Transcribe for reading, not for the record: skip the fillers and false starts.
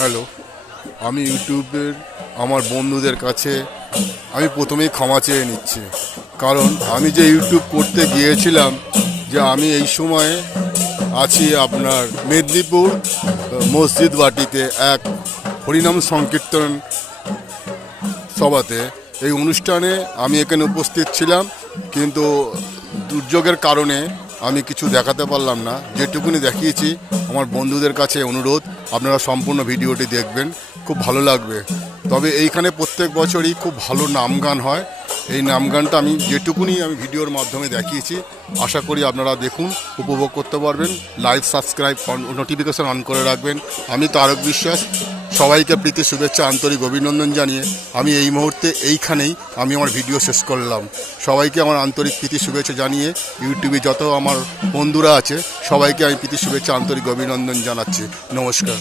Hello, আমি ইউটিউবের আমার বন্ধুদের কাছে আমি প্রথমেই ক্ষমা চেয়ে নিচ্ছি, কারণ আমি যে ইউটিউব করতে গিয়েছিলাম যে আমি এই সময়ে আছি আপনার মেদিনীপুর মসজিদ বাটিতে এক হরিনাম সংকীর্তন সভাতে। এই অনুষ্ঠানে আমি এখানে উপস্থিত ছিলাম, কিন্তু দুর্যোগের কারণে আমি কিছু দেখাতে পারলাম না। যেটুকুনি দেখিয়েছি আমার বন্ধুদের কাছে অনুরোধ, আপনারা সম্পূর্ণ ভিডিওটি দেখবেন, খুব ভালো লাগবে। তবে এইখানে প্রত্যেক বছরই খুব ভালো নাম গান হয়। এই নাম গানটা আমি যেটুকুনি ভিডিওর মাধ্যমে দেখিয়েছি, আশা করি আপনারা দেখুন, উপভোগ করতে পারবেন। লাইক, সাবস্ক্রাইব, নোটিফিকেশান অন করে রাখবেন। আমি তারক বিশ্বাস, সবাইকে প্রীতি শুভেচ্ছা আন্তরিক অভিনন্দন জানিয়ে আমি এই মুহূর্তে এইখানেই আমি আমার ভিডিও শেষ করলাম। সবাইকে আমার আন্তরিক প্রীতি শুভেচ্ছা জানিয়ে ইউটিউবে যত আমার বন্ধুরা আছে সবাইকে আমি প্রীতি শুভেচ্ছা আন্তরিক অভিনন্দন জানাচ্ছি। নমস্কার।